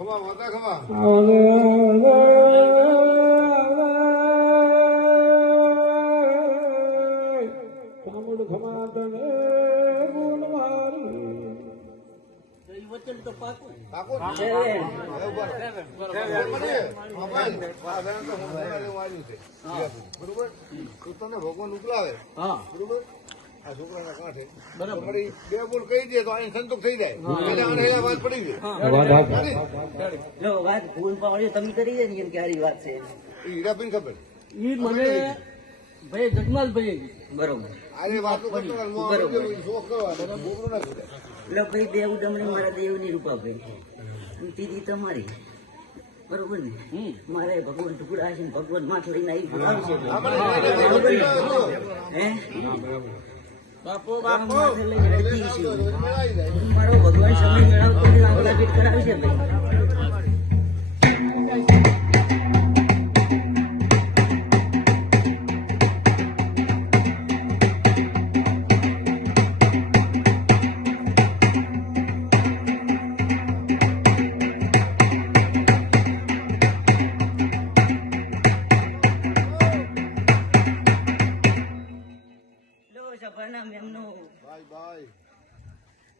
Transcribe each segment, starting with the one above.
ખમા માતા ખમા ભગવાન ઉકલાવે બરોબર આ છોકરાના કાંઠે બરાબર બે બોલ કહી દે તો અહીં સંતોષ થઈ જાય વાત પડી ગઈ વાત ભૂલ પાવડી તમે કરી છે ને એમ ક્યારી વાત છે હીરાબેન ખબર ઈ મને ભાઈ જગમાલભાઈ બરોબર આજે વાતો કરતો શોખ કરવા બોકરો ના કરે એટલે ભાઈ દેવ દમણી મારા દેવની રૂપાભાઈ દીદી તમારી બરોબર ને મારે ભગવાન ટુકડા છે ભગવાન માથ લઈને આવી હે બાપો માથે લઈને રજી છે મારો ભગવાન સમય મેળવતો આગળ ભેટ કરાવી છે ભાઈ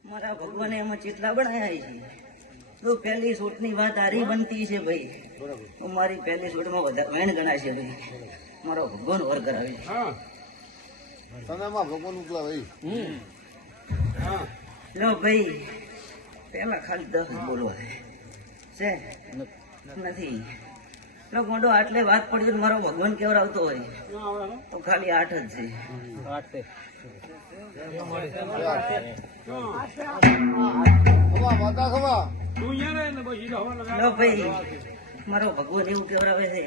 મારા ભગવાને એમાં ચેટલા બનાયા છે તો પહેલી શોટ ની વાત હારી બનતી છે ભાઈ તો મારી પહેલી શોટ માં વધારે વેણ ગણાય છે ભાઈ મારો ભગવાન વર કરાવે ભગવાન ઉકલા ભાઈ લો ભાઈ પેલા ખાલી 10 બોલવા છે નથી લો મોટો આટલે વાત પડી મારો ભગવાન કેવડાવતો હોય તો ખાલી 8 જ છે ભાઈ મારો ભગવાન એવું કેવડાવે છે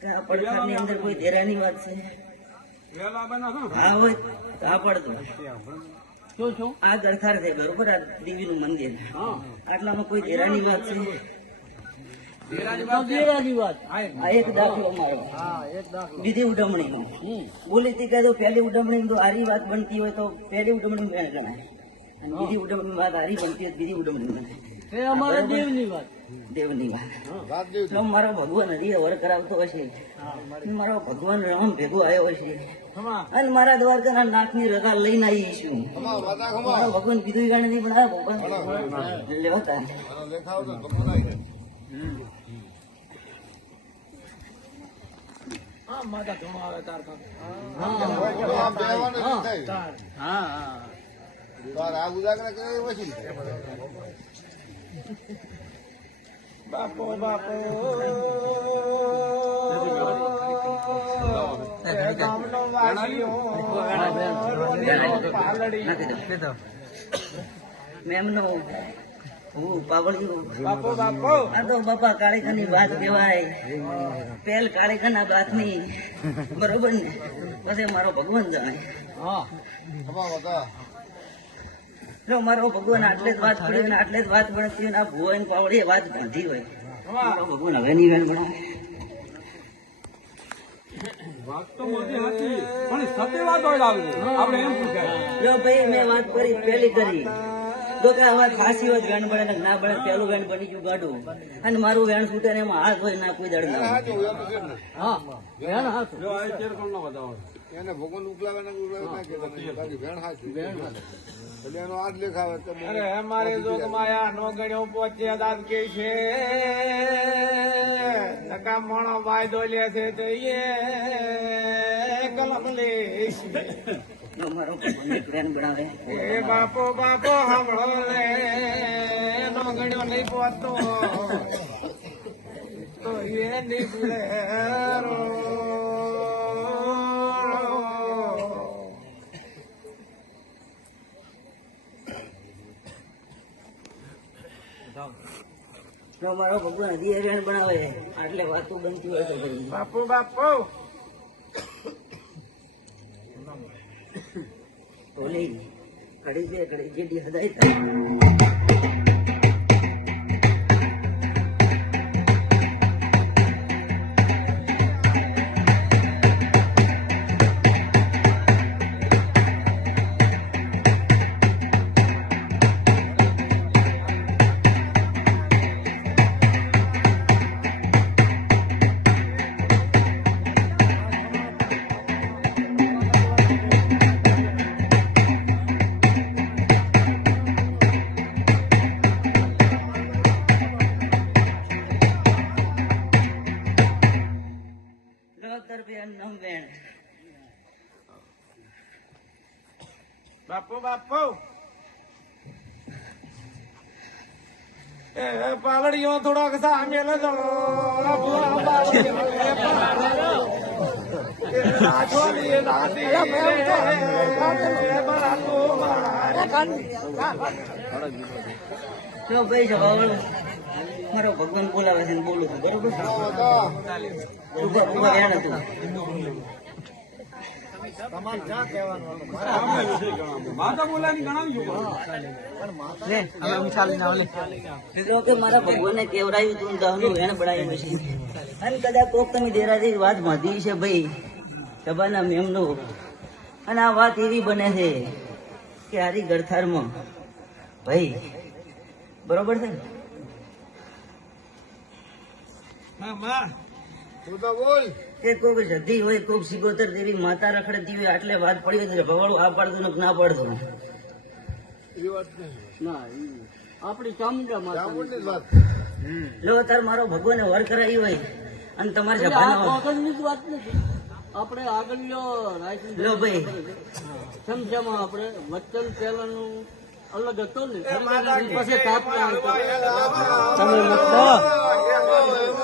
કે આ પડખાની અંદર કોઈ દેરાની વાત છે હા હોય તો આ પડતું આ ગરથાર છે બરોબર આ દેવીનું મંદિર આટલામાં કોઈ દેરાની વાત છે આ એક દાખલો મારો બીજી ઉડમણી બોલી હતી કે પહેલી ઉડમણી તો આરી વાત બનતી હોય તો પહેલી ઉડમણી વેણ ગણાય અને બીજી ઉડમણી વાત આરી બનતી હોય બીજી ઉડમણી દેવની વાત મારો ભગવાન હજી વર કરાવતો હશે મારો ભગવાન રામ ભેગો આવ્યો હશે અને મારા દ્વારકાના નાકની રગા લઈને આવી છું મારો ભગવાન કીધું ગાણે નહીં પણ લેવતા માતા ધોણો આવે તાર બાપો બાપો મેમનો હું પાવળિયું બાપો બાપો આ તો બાપા કાળીખાની વાત કહેવાય પેલ કાળીખાના બાતની બરોબર ને પછી મારો ભગવાન જાણે મારો ભગવાન આટલે જ વાત કરી હોય આટલે જ વાત ગણતી હોય આ ભુવન પાવડી વાત ગાંધી હોય મારો ભગવાન હવે ની વેણ બનાવે વાત તો મોટી હતી પણ સત્ય વાત હોય આપણે એમ પૂછાય જો ભાઈ મેં વાત કરી પેલી કરી તો કે હવે ખાસી હોય વેણ બને ને ના બને પેલું વેણ બની ગયું ગાડું અને મારું વેણ છૂટે ને એમાં હાથ હોય ના કોઈ દડ ના એને ભગવાન ઉકલાવે ને વેણ હાચું એનો હાથ લેખાવે અરે અમારે જોગ માયા નો ગણ્યો પહોંચ્યા દાદ કે છે નકા મોણો વાયદો લે છે તો એ કલમ લે મારો વેણ ગણાવે એ બાપો બાપો સાંભળો લે નો ગણ્યો નહીં પહોંચતો તો એ નીકળે મારો ભગવાન હજી વેણ બનાવે આટલે વાતો બનતી હોય તો બાપુ બાપુ ઓલી ઘડી છે ઘડી જેટલી હદાય થાય બાપુ બાપુ એ પાલડીઓ થોડોક સામે લજો ચલો ભાઈ સવાળ મારો ભગવાન બોલાવે છે ને બોલું છું બરોબર ઉભા રહ્યા નતું તમારે ક્યાં કહેવાનું કે મારા ભગવાને કેવડાયું તું દહનું વેણ બળાયું છે અને કદાચ કોક તમે દેરાથી વાત બાંધી છે ભાઈ સભાના મેમનું અને આ વાત એવી બને છે કે હારી ગરથારમાં ભાઈ બરોબર છે ને તું તો બોલ કે કોક જતી હોય કોક સિગોતર દેવી માતા રખડતી હોય આટલે વાત પડી હોય ભવાળું આ પાડતું ને ના પાડતું એ વાત નહીં આપડી ચામુંડની જ વાત લો તાર મારો ભગવાને વર કરાવી હોય અને તમારે સભાના આપણે આગળ લો ભાઈ સમજામાં આપણે વચન પહેલાનું અલગ હતો ને પછી તાપ તમે